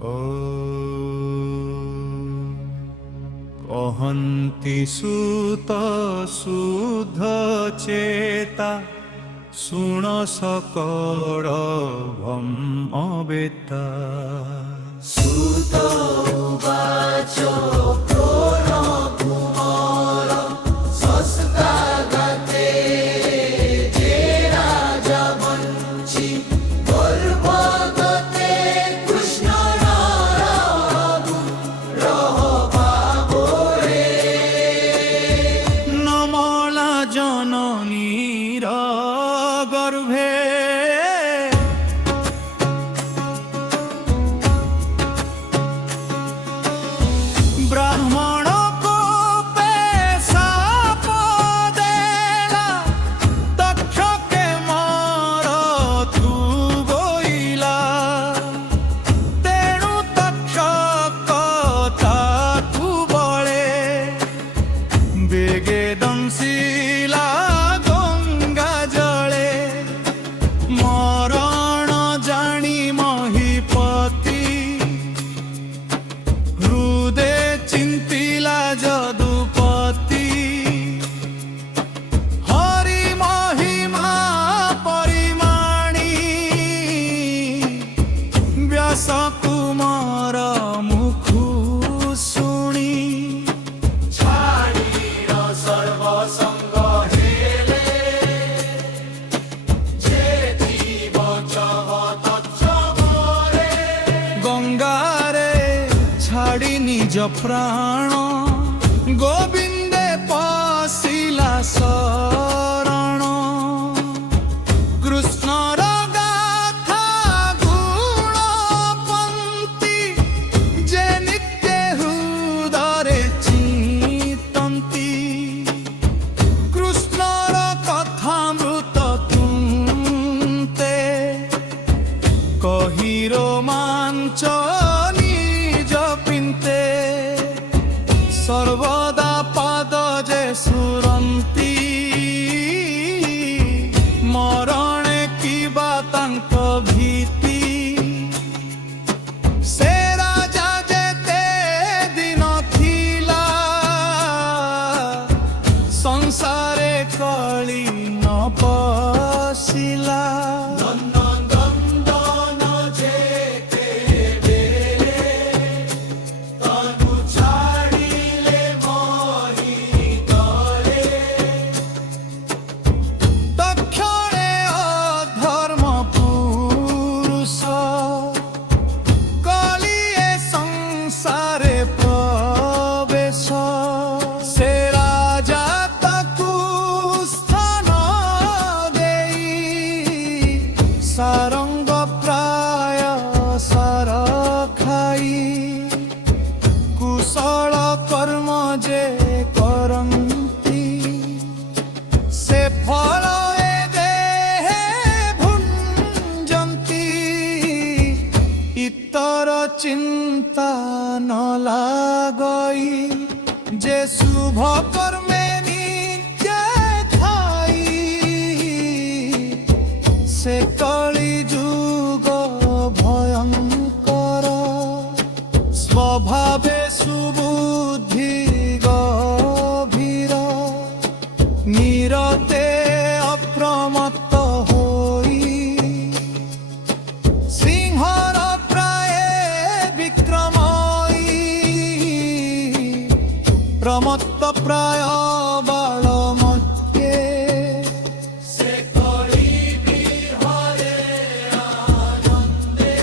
ओ कहन्ति सुत शुद्ध चेता शुण सकल ब्रह्मवेत्ता सुत उवाच कुमार शस्त्रागते जे राजा वंशी गर्भगते कृष्ण नमला जननीर गर्भे ब्राह्मण कोपे शाप देला दक्ष के मारतु बोइला तेणु तक्षक ताकु बळे बेगे दंशिला गंगा जळे मरण जानी महीपति हृदे चिंतिला जदुपति हरि महिमा परिमाणी व्यास कुमार मुखु शुणी छाड़ीर सर्वसंग हेले जे जीव चह तत्समरे गंगारे छाड़ी निज प्राण गोविंदे पशिला शरण कृष्णर गाथा गुणपंती जे नित्य हृदय चिंतन्ति कृष्णर कथामृत तुन्ते कही रोमांच निज पिन्ते सर्वदा पाद जे सुरन्ति मरणे किबा तांक भीति से राजा जेते दिन थिला संसारे कली न पशिला नंदन जेते बेले तनु छाड़िले मोहि तले दक्षिणे अधर्म पुरुष कलिए संसारे प्रवेश से राजा ताकु स्थान देई सारंग प्राय सार खाई कुशल कर्म जे करन्ति से फल ए देहे भुञ्जन्ति इतर चिंता न लागई जे शुभ कर्मे नित्य थाई से कली जुग भयंकर स्वभावे सुबुद्धि गभीर निरते अप्रमत्त होई सिंहर प्राय विक्रमई प्रमत्त प्राय बाल मध्य से कली बिहरे आनंदे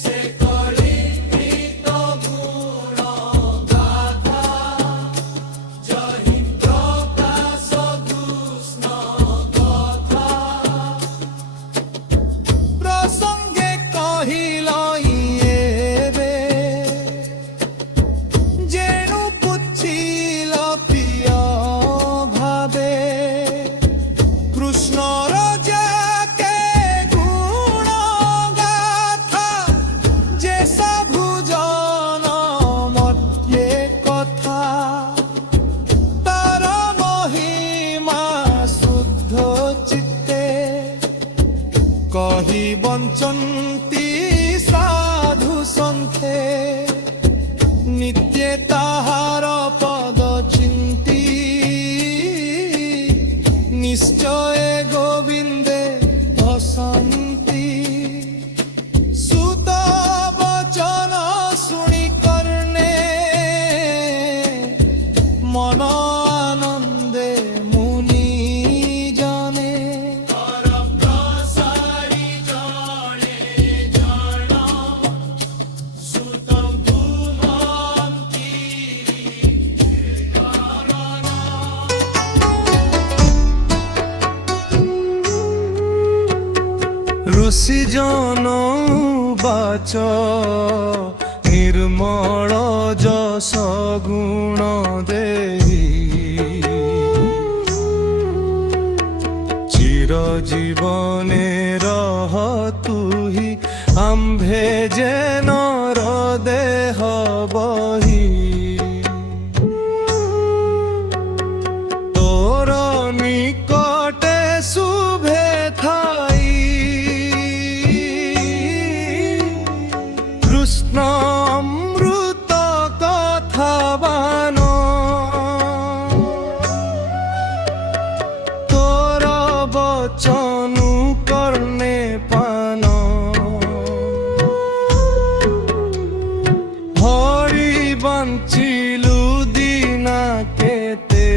से कली प्रीत गुण गाथा जहि प्रकाश कृष्ण कथा प्रसंगे कहिलई एबे जेणु पुछिल प्रिय भावे कृष्णर जाके गुण गाथा जे साधु जन मध्य कथा तार महिमा शुद्ध चित्ते कही बंचन्ति साधु তাহার পদ চিন্তি নিশ্চয় গোবিন্দে বসন্তি সুত বচন শুনি কর্ণে মন আনন্দে মুনি জনে পরপ্রসারি জনে জন সুতং তুমন্তি কারণ ঋষি জন বাচ নির্মল যশ গুণ দেহি চিরজীবনে রহ তুহি আম্ভে যেন দেহ বহি তোর নিকটে শুভে থাই কৃষ্ণ অমৃত কথা বান তোর বচন কর্ণে পান হরি বঞ্চিলু দিনা কেতে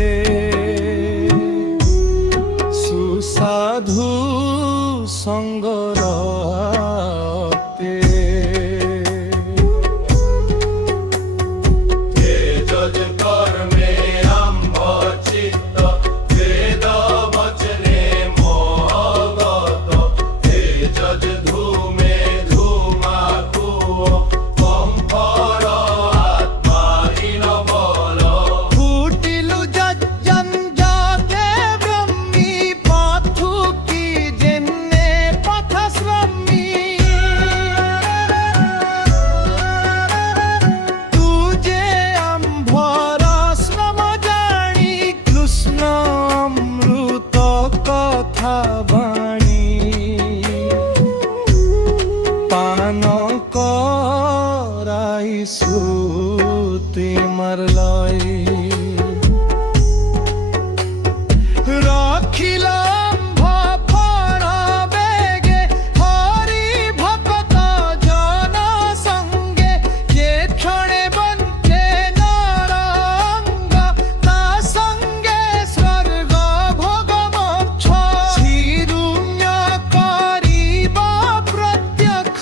সুসাধু সঙ্গর যজ কর্মে আম্ভ চিত্ত বেদ বচনে মগত যজ ধূমে ধূমাকুয় কম্পর আত্মাহীন বল ফুটিলু যজ্জন জগে ব্রহ্মী পথু কি জেনে পথ শ্রমী তুজে আম্ভর শ্রম জানি কৃষ্ণ অমৃত কথা বাণী পান করাই শ্রুতি মারলয় রাখিল ফল বেগে হরি ভক্ত জন সঙ্গে যে ক্ষণে বঞ্চে নরঙ্গ তা সঙ্গে স্বর্গ ভোগ মোক্ষ শ্রীরুণ্য করিব প্রত্যক্ষ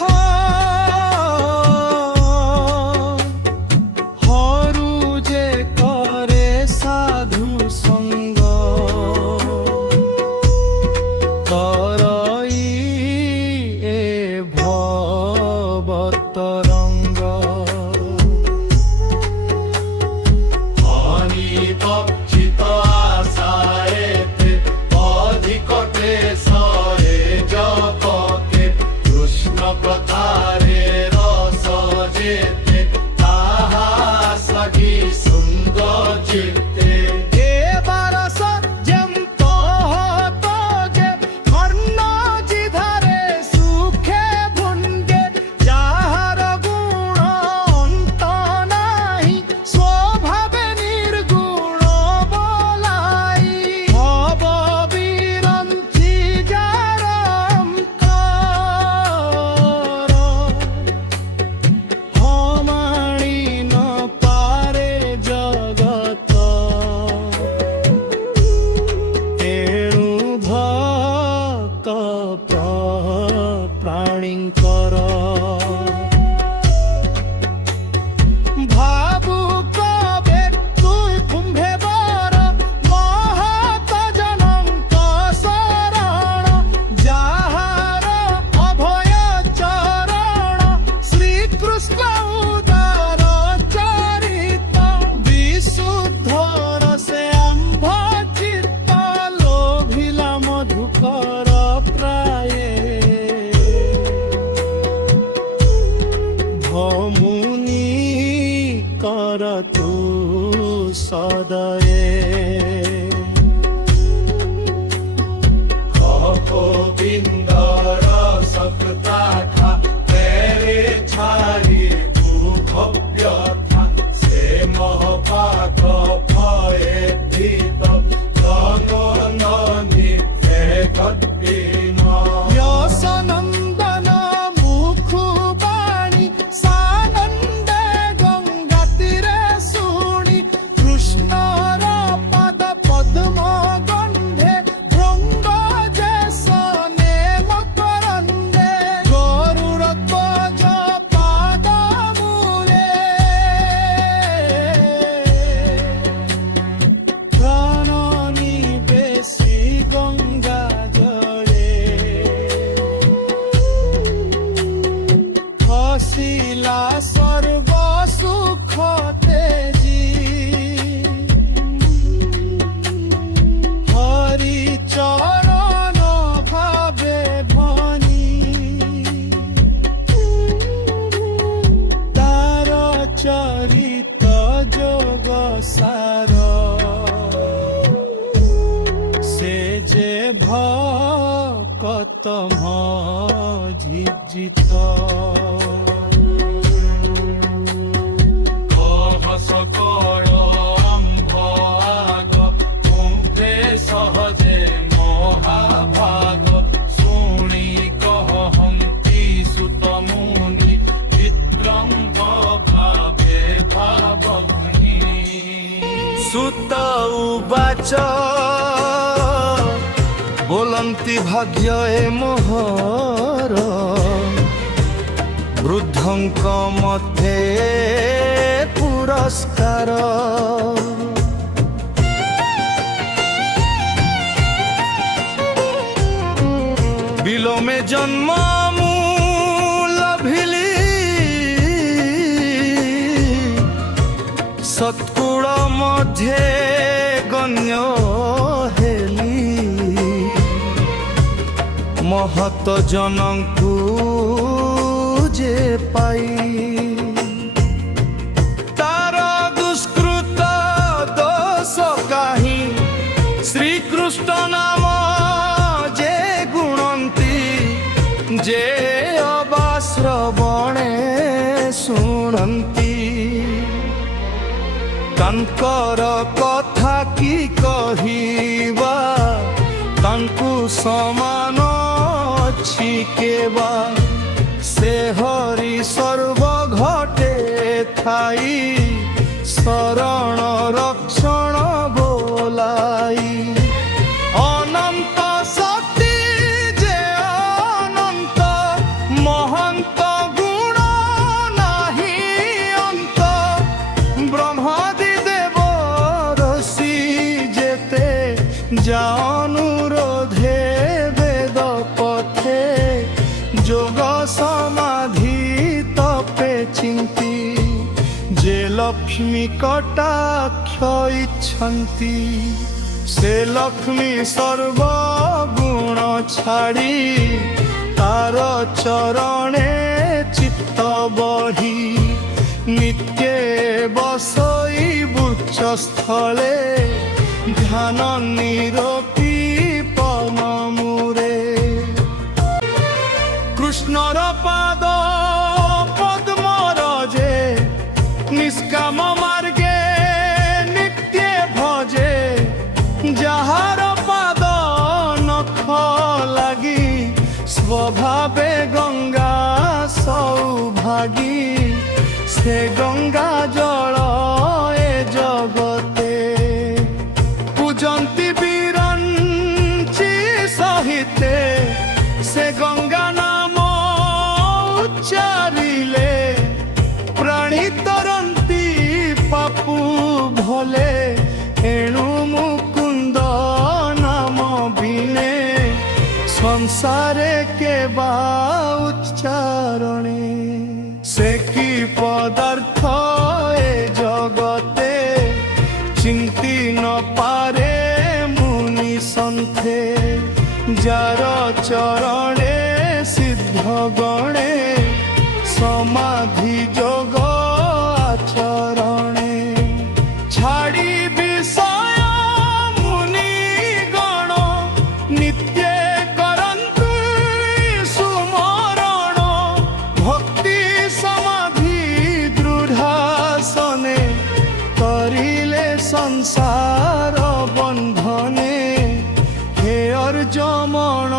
হরু যে করে সাধু সঙ্গ করই এ ভবতরঙ্গ অনিবক্ষিত আশায়েতে অধিকটে সয়ে জগতে কৃষ্ণ কথারে রস যেতে তাহা সখী সুন্দর চিত্তে এবার সজ্জন্ত হত যে কর্ণ জিধারে সুখে ভুঞ্জে যাহার গুণ অন্ত নাহি স্বভাবে নির্গুণ বলাই ভব বিরঞ্চি যারঙ্কর হমাণি ন পারে জগত তেণু ভক্ত প্রাণীঙ্কর ভাবু কবে তুই কুম্ভে বর মহত জনঙ্ক শরণ যাহার অভয় চরণ শ্রীকৃষ্ণ উদার চরিত বিশুদ্ধ রসে আম্ভ চিত্ত লোভিলা মধুকর প্রায়ে ভমুনি কর তু সদয়ে গোবিন্দর সপ্তা খা তেরে ছাড়ি দুঃখ ব্যথা সে দিলা সর্ব সুখ তেজি হরি চরণ ভাবে ভনি তার চরিত যোগ সার সে যে ভকত মজিত সকল অম্ভাগ কুম্ভে সহজে মহাভাগ শুনি কহন্তি সুত মুনি বিদ্রম্ভ ভাবে ভাবগ্নি সুত উবাচ ବୋଲନ୍ତି ଭାଗ୍ୟ ଏ ମୋହର ବୃଦ୍ଧଙ୍କ ମଧ୍ୟରେ ପୁରସ୍କାର ବିଲୋମେ ଜନ୍ମ ମୁଁ ଲଭିଲି ସତ୍କୁଳ ମଧ୍ୟରେ ଗଣ୍ୟ ହେଲି মহত জনଙ୍କୁ যে পাই তার দুষ্কৃত দোষ কাহি শ্রীকৃষ্ণ নাম যে গুণন্তি যে অবাশ্রবণে শুণন্তি তাଙ୍କର କଥା কি କହିବା ତାଙ୍କୁ ସମାନ ଅଛି କେବା ସେ ହରି ସର୍ବ ଘଟେ ଥାଇ ଶରଣ ରକ୍ଷଣ ବୋলাই ଅନନ୍ତ ଶକ୍ତି ଯେ ଅନନ୍ତ ମହନ୍ତ ଗୁଣ ନାହିଁ ଅନ୍ତ ବ୍ରହ୍ମାଦି ଦେବ ଋଷି ଯେତେ অনুরোধে বেদ পথে যোগ সমাধি তপে চিন্তি যে লক্ষ্মী কটাক্ষ ইচ্ছন্তি সে লক্ষ্মী সর্বগুণ ছাড়ি তার চরণে চিত্ত বহি নিত্যে বসই বুচ্চ স্থলে ধ্যান নিরপি পমমুরে কৃষ্ণর পাদ পদ্মর যে নিষ্কাম মার্গে নিত্যে ভজে যাহার পাদ নখ লাগি স্বভাবে গঙ্গা সৌভাগী সে গঙ্গা জল এ জগতে পূজন্তি বিরঞ্চি সহিতে সে গঙ্গা নাম উচ্চারিলে প্রাণী তরন্তি পাপু ভলে এণু মুকুন্দ নাম বিনে সংসারে কেবা উচ্চারণে সে কি পদার্থ এ জগতে চিন্তি ন পারে মুনি সন্থে যার চরণে সিদ্ধ গণে সমাধি যোগ আচরণে ছাড়ি বিষয় মুনি গণ নিত্যে করন্তু সুমরণ ভক্তি সমাধি দৃঢ়াসনে করিলে সংসার বন্ধনে হে অর্জমণ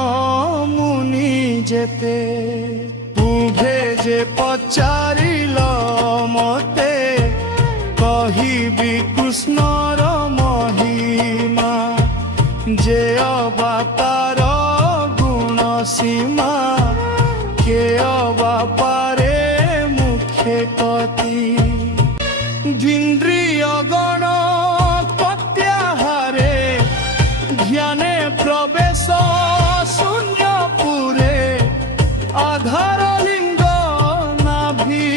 মুনি যেতে পুভে যে পচারিল মতে কহিবি কৃষ্ণর মহিমা যে অবাতার গুণ সীমা কে অবাপারে মুখে কতি ইন্দ্রিয় গণ প্রত্যাহারে ধ্যানে প্রবেশ শূন্যপুরে আধার লিঙ্গ নাভি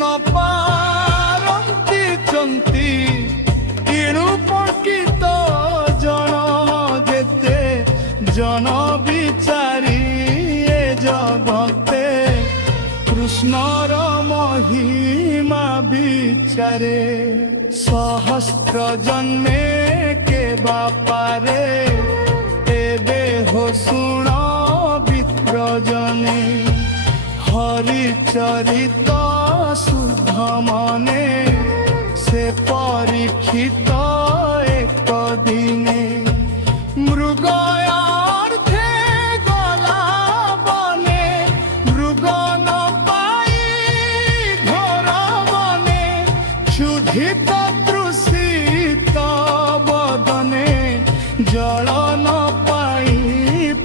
ନ ପାରନ୍ତି ଚନ୍ତି ଇଣୁ ପଙ୍କିତ ଜଣ ଯେତେ জন বিচারি এ জগতে কৃষ্ণর মহিমা বিচারে সহস্র জন্মে কে বাপারে এ দেহ শুণ বিপ্রজনে হরিচরিত শুদ্ধ মনে সে পরীক্ষিত এক দিনে মৃগয়ার্থে গলা বনে মৃগ ন পাই ঘোর বনে ক্ষুধিত তৃষিত বদনে জল ন পাই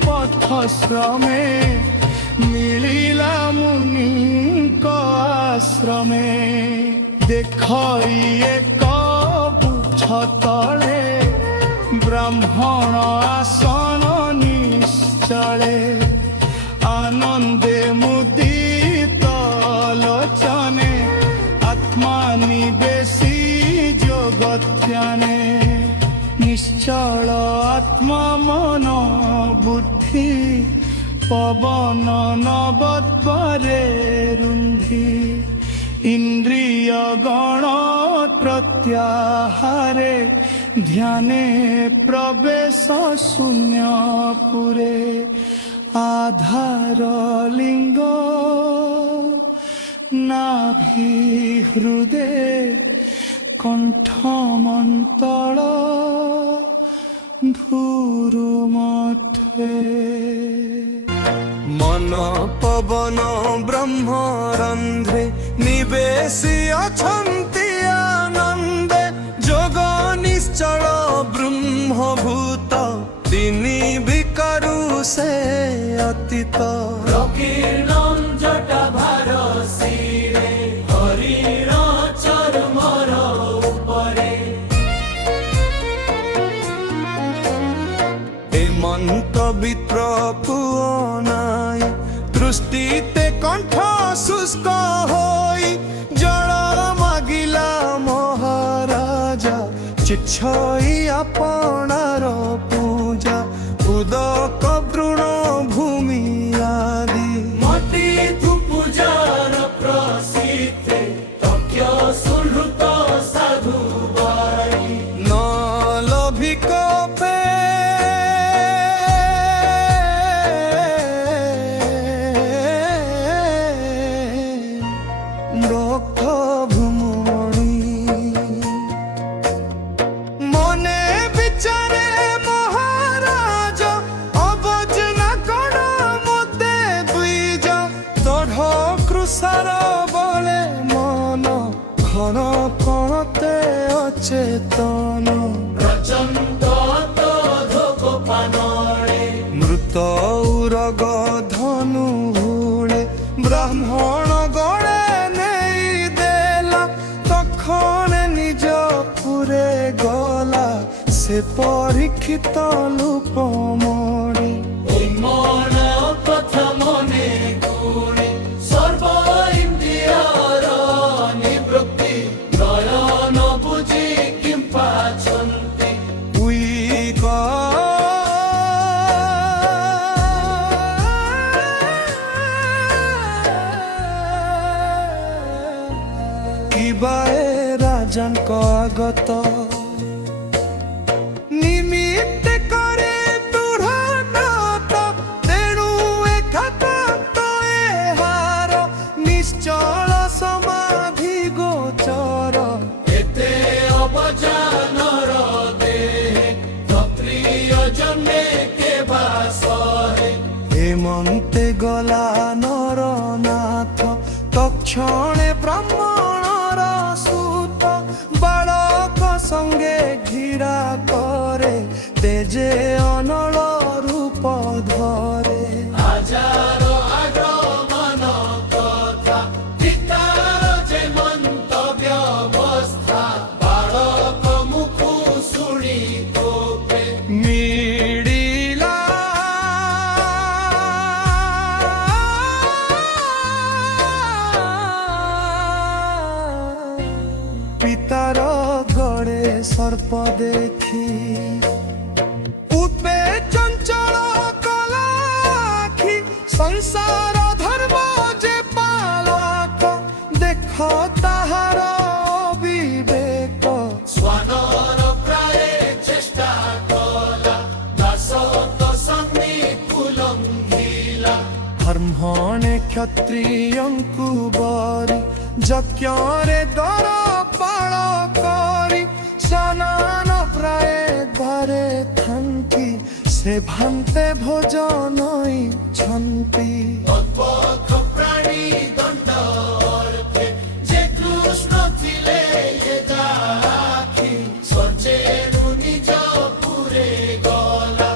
পথ শ্রমে মিলিলা মুনিଙ୍କ আশ্রমে দেখই এক বুঝ তলে ব্রাহ্মণ আসন নিশ্চলে আনন্দে মুদিত লোচনে আত্মা নিবেশী যোগধ্যানে নিশ্চল আত্মা মন বুদ্ধি পবন নবদ্বরে রুন্ধি ইন্দ্রিয় গণ প্রত্যাহারে ধ্যানে প্রবেশ শূন্যপুরে আধার লিঙ্গ নাভি হৃদে কণ্ঠমন্তল ভুরু মধ্যে মন পবন ব্রহ্মরন্ধ্রে নিবেশি অছন্তি আনন্দে যোগ নিশ্চল ব্রহ্মভূত তিনি বিকারু সে অতীত প্রকীর্ণম জটাভার শিরে হরির চর্মর উপরে হেমন্ত বিপ্র পুয়নাই দৃষ্টিতে কণ্ঠ শুষ্ক হই জল মাগিলা মহারাজা চিচ্ছই আপনার পূজা উদক বৃণ ভূমি আদি মতি তু পূজার প্রসিদ্ধে তক্য সুহৃত সাধু বাই ন লভিক পে রক্ত ভূমণি মনে বিচারে মহারাজ অবজ না কণ মতে বীজ দঢ় কৃষার বলে মন ঘন কণতে অচেতন প্রচণ্ড ধোক পানরে মৃত উরগ ধনু হুড়ে ব্রাহ্মণ গড়ে নেই দেলা তখন নিজ পুরে গলা সে পরীক্ষিত লোক মরি ওই মন কথা মনে গুণে সর্ব ইন্দ্রিয়র নিবৃত্তি নয়ন বুঝি কিং পাছন্তি উই কিবায়ে রাজাଙ୍କ আগত নিমিত্তে করে দৃঢ়নত তেণু এঘাত এହାର নিশ্চল সমাধি গোচর এতে অবজানর দেহে প্রিয় জন্মে কে বাসহে হেমন্তে গলা নরনাথ তক্ষণে ব্রাহ্মণর সুত বালক সঙ্গে ঘিরা করে তেজে অনল রূপ ধরে হাজার আগমন কথা পিতার যে মন্তব্য অবস্থা বালক মুখ শুনি তোপে মিড়িলা সর্প দেখি উঠবে চঞ্চল কলা আখি সংসার ধর্ম যে পালক দেখ তাহার বিবেক শ্বানর প্রায়ে চেষ্টা কলা দাসত সঙ্গী কুলঙ্ঘিলা ব্রাহ্মণে ক্ষত্রিয়ଙ୍କୁ বরি যজ্ঞরে দর পাଳ କରି স্নান প্রায়ে দ্বারে থাঙ্কি সে ভান্তে ভোজনই ছন্তি অদ্ভুত প্রাণী দণ্ড অর্থে যে কৃষ্ণ ଥିଲେ এ দাখি সচেরু নিজ পুরে গলা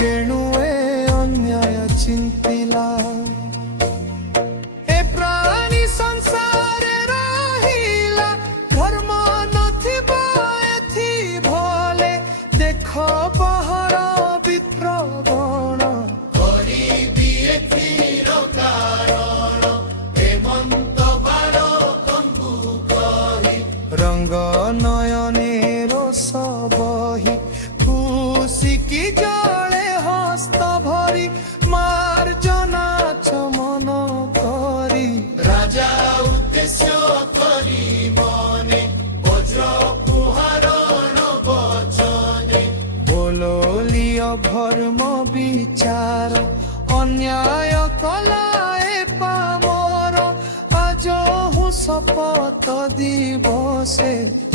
କେଣୁଏ ଅନ୍ୟାୟ ଚିନ୍ତିଲା ଏ ପ୍ରାଣୀ ସଂସାରେ ରହିଲା ଧର୍ମ ନଥିବ ଏଥି ଭଲେ ଦେଖ ପହର ବିପ୍ରଗଣ କରିବି ଏଥିର କାରଣ ହେମନ୍ତ ବାଳକଙ୍କୁ କହି ରଙ୍ଗ ନୟନେ ରୋଷ ବହି খুশিকি জলে হস্ত ভরি মার্জনা চমন করি রাজা উদ্দেশ্য করি মনে বজ্র কুহারণ বচনে বললি অভর্ম বিচার অন্যায় কলায়ে পামর আজ হু শপথ দিবসে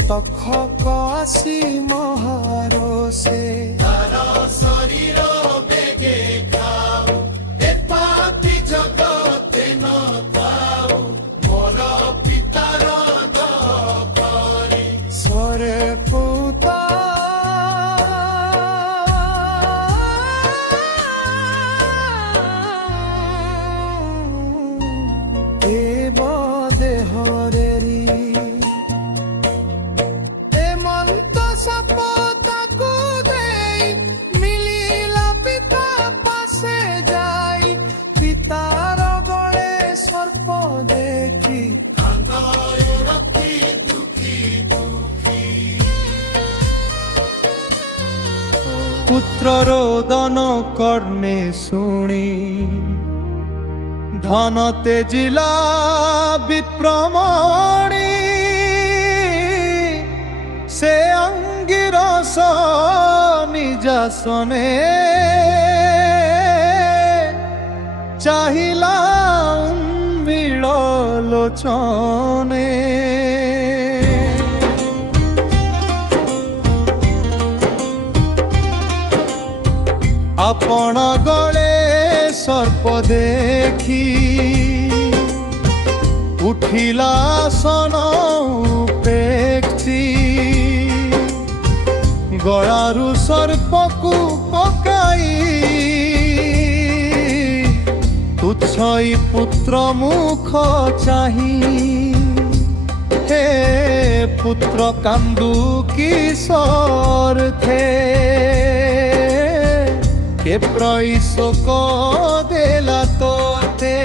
তক্ষক আসি মহারসে তার শরীর বেগে খাও এ পাপি জগতে নথাও মোর পিতার দর করে সরে পুতা দেব দেহরেরি মন্ত শপথକୁ দেই মিলিলা পিতা পাশে যাই পিতার গলে সর্প দেখি কান্দয় রক্তি দুঃখী দুঃখী পুত্র রোদন কর্ণে শুনি ধন তেজিলা বিপ্রমণি সে অঙ্গিরস নিজাসনে চাহিলা উন্মিল লোচনে আপন গলে সর্প দেখি উঠিলা সন উপেক্ষি গଳାରୁ ସର୍ପକୁ ପକାଇ ତୁଚ୍ଛଇ ପୁତ୍ର ମୁଖ ଚାହିଁ হে পুত্র কান্দু কিশোর থে কে প্রইশোক দেলা তোতে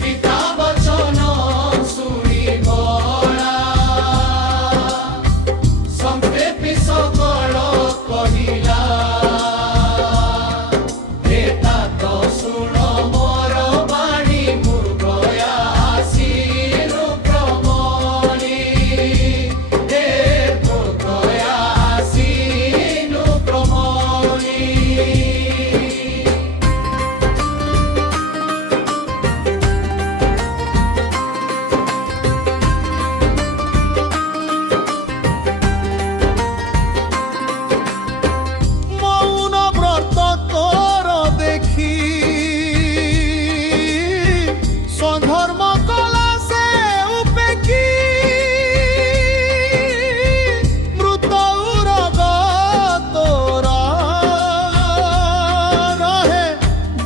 পিতা বচন শুনি বলা সংক্ষেপি সকল কহিলা হেতা তো শুণ মোর বাণী মূর্গয়া আসিরু ক্রমণি হে মূর্গয়া আসিনু ক্রমণি মৌন ব্রত কর দেখি স্বধর্ম কলা সে উপেক্ষি মৃত উরগ তোরা রহে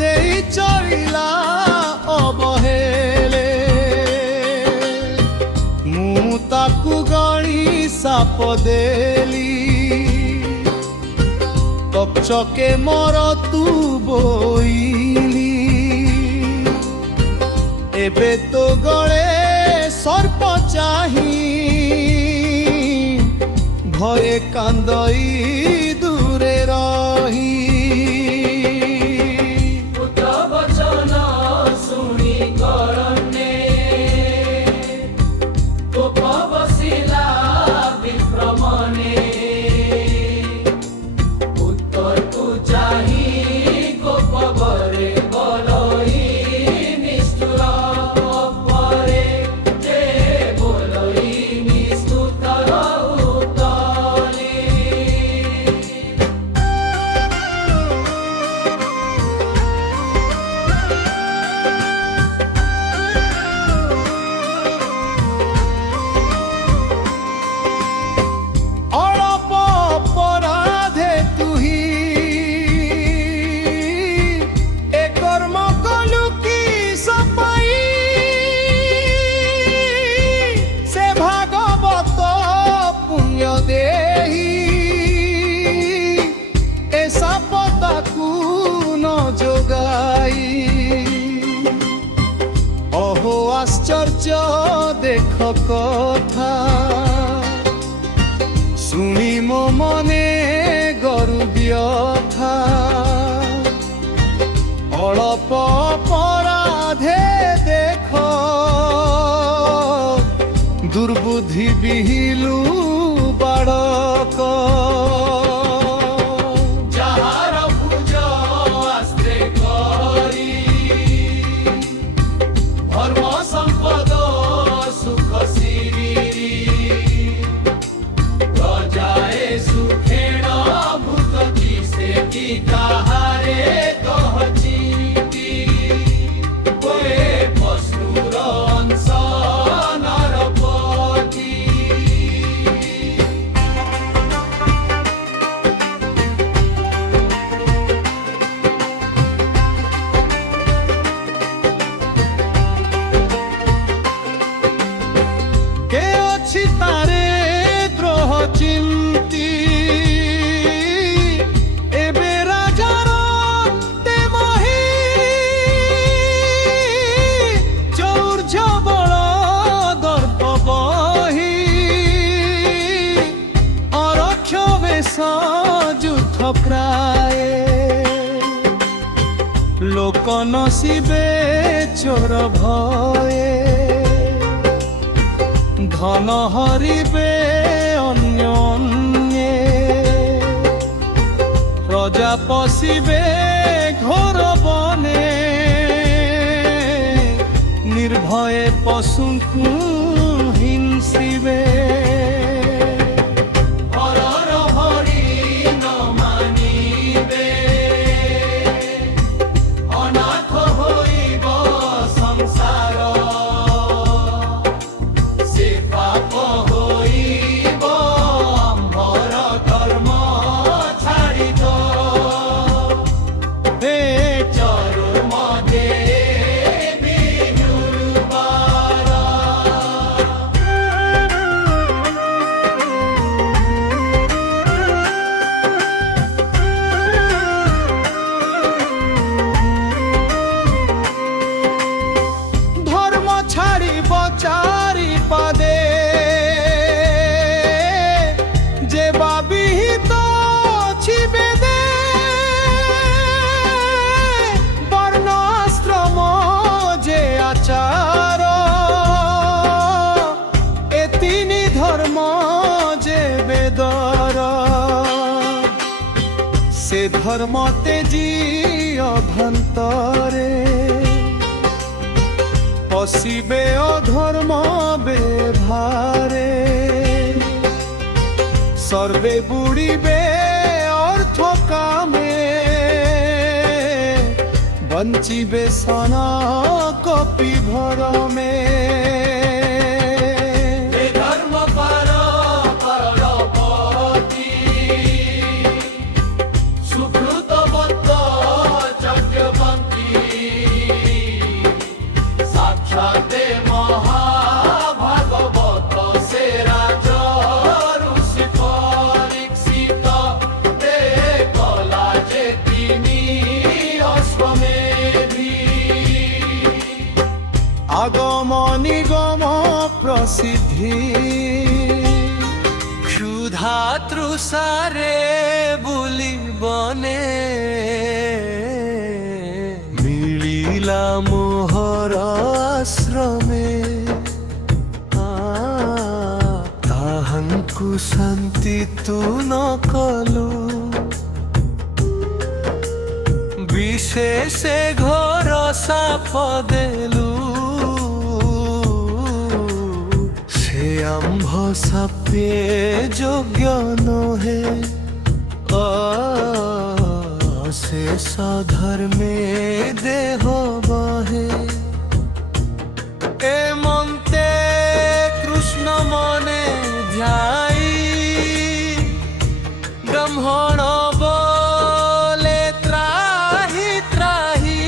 দেই চলিলা অবহেলে ମୁଁ ତାକୁ ଗଳି ସାପ ଦେଲି ତକ୍ଷ ଚକେ ମୋର ତୁ ବୋଇଲି ଏବେ ତୋ ଗଳେ ସର୍ପ ଚାହିଁ ভয়ে কান্দই দূরে রহি পুত্র বচন শুনি করণে কোপ বসিলা বিভ্রমণে উত্তরକୁ চাহি কোপ বরে বলই নিষ্ঠুর পরে যে বলই নিষ্ঠুর অহো আশ্চর্য দেখ কথা শুনি মো মনে গরু ব্যথা অল্প অপরাধে দেখ দুর্বুদ্ধি বিহিলু বাড়ক কাহারে কহচিতি কোয়ে পশুর অংশ নরপতি কে অছি তারে দ্রোহ চিন্তি যুদ্ধ প্রায় লোক নসিবে চোর ভয়ে ধন হরিবে অন্য অন্যে প্রজা পশিবে ঘোর বনে নির্ভয়ে পশুଙ୍କୁ হিংসিবে চারি পদে যে বাবিহিত ছিবেদে বর্ণ আশ্রম যে আচার এ তিনি ধর্ম যে বেদর সে ধর্ম তেজি অভ্যন্তরে পশিবে অধর্ম ব্যবহারে সর্বে বুড়িবে অর্থ কামে বঞ্চিবে সন কপি ভরমে কলা সিদ্ধি ক্ষুধা তৃষারে বুলি বনে মিলিলা মোহর আশ্রমে ତାହାଙ୍କୁ ଶାନ୍ତି ତୁ ନ କଲୁ ବିଶେଷ ଘୋର ସାପ ଦେଲୁ ସେ ଆମ୍ଭ ସାପେ ଯୋଗ୍ୟ ନୁହେଁ ଅଶେଷ ଧର୍ମେ ଦେହ ବହେ এ মন্তে কৃষ্ণ মনে ধ্যাই ব্রহ্মণ বলে ত্রাহি ত্রাহি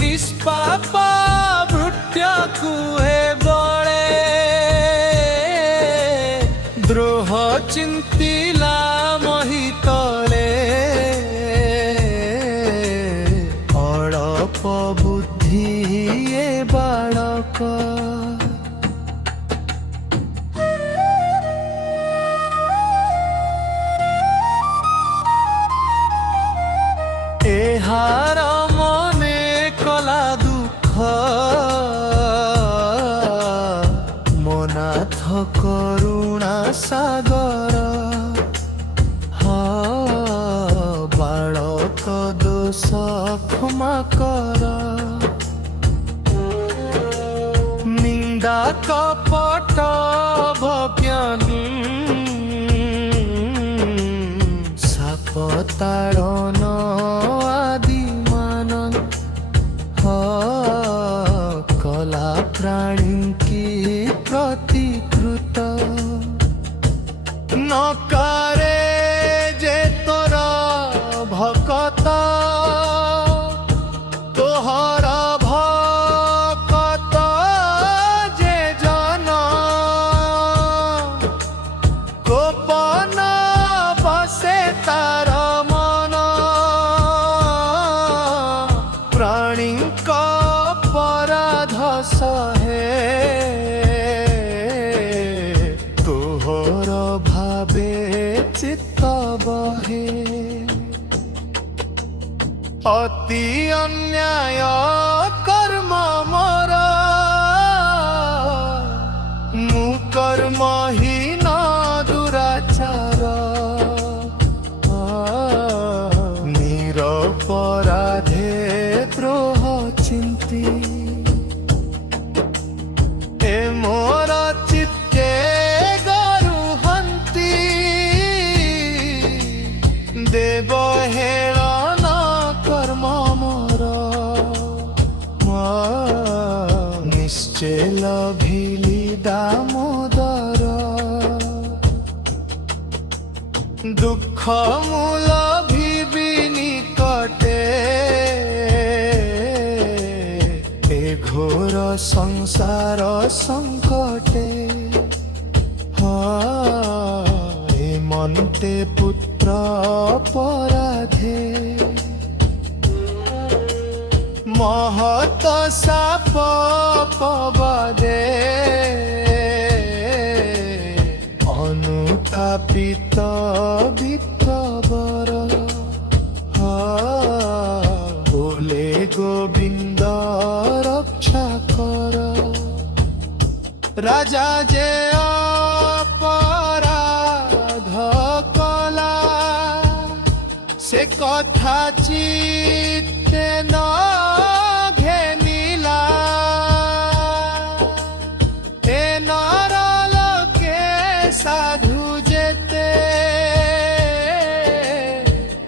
নিষ্পাপ ভৃত্যকু হে বলে দ্রোহ চিন্তিলা মহিতলে অড়প বুদ্ধি এ বালক এহার মনে কলা দুঃখ মনাথ করুণা সাগর বালক দোষ ক্ষমা কর নিন্দা কপট ভব্যানি সাপ তাড়ন আদি মানন কলা প্রাণী কি প্রতিকৃত নকারে যে তোর ভকত তোহর ভকত যে জন গোপন বসে তার মন প্রাণীଙ୍କ পরাধ সহে তোহর ভাবে চিত্ত বহে অতি অন্যায় কর্ম মোর মু কর্মহীন দুরাচার নিরপরাধে দ্রোহ চিন্তি এ মোর চিত্তে গরুহন্তি দেব হেళন কর্ম মোর নিশ্চেল ভিলি দামোদর দুঃখ মূল ভিবি নিকটে এ ঘোর সংসার সংকটে এ মন্তে পুত্র পরাধে মহত সাপ পবদে অনুতাপিত বিপ্রবর বলে গোবিন্দ রক্ষা কর রাজা যে অপরাধ কলা সে কথা চিত্তে ন ঘেনিলা এ নরলোকে সাধু যেতে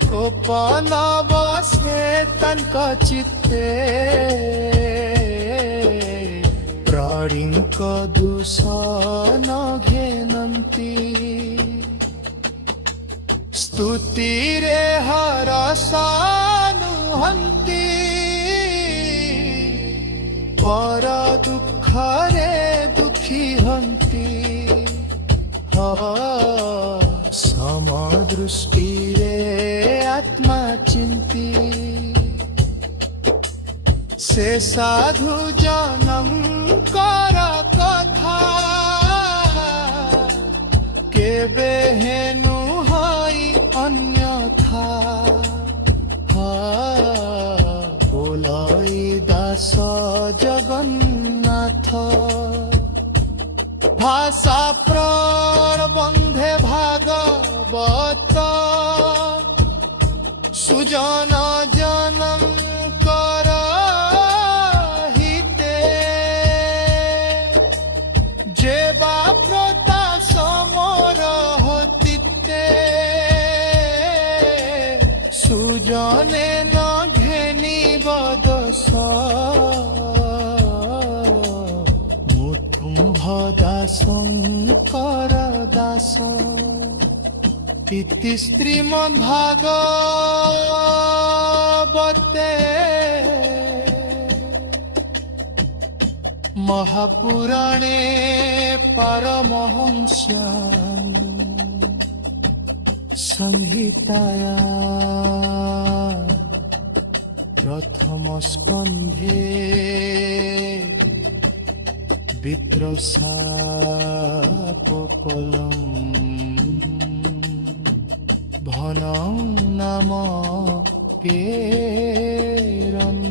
গোপন বসে তনক চিত্তে প্রাণীଙ୍କ দোষ ন ঘেনন্তি স্তুতিরে হরসানুহন্তি পর দুঃখরে দুঃখী হন্তি সমদৃষ্টিরে আত্মা চিন্তি সে সাধু জনম নাথ ভাষা প্রবন্ধে ভাগবত সুজন জনঙ্কর হিতে যে বা প্রতা সমর হতিতে সুজনে ন ঘেনিব দোষ মুথুম্ভ দাসঙ্কর দাস ইতি শ্রীমদ্ভাগবতে মহাপুরাণে পরমহংস্যাং সংহিতায়া প্রথম স্কন্ধে বিদ্রসাপলম ভনং নাম কেরণ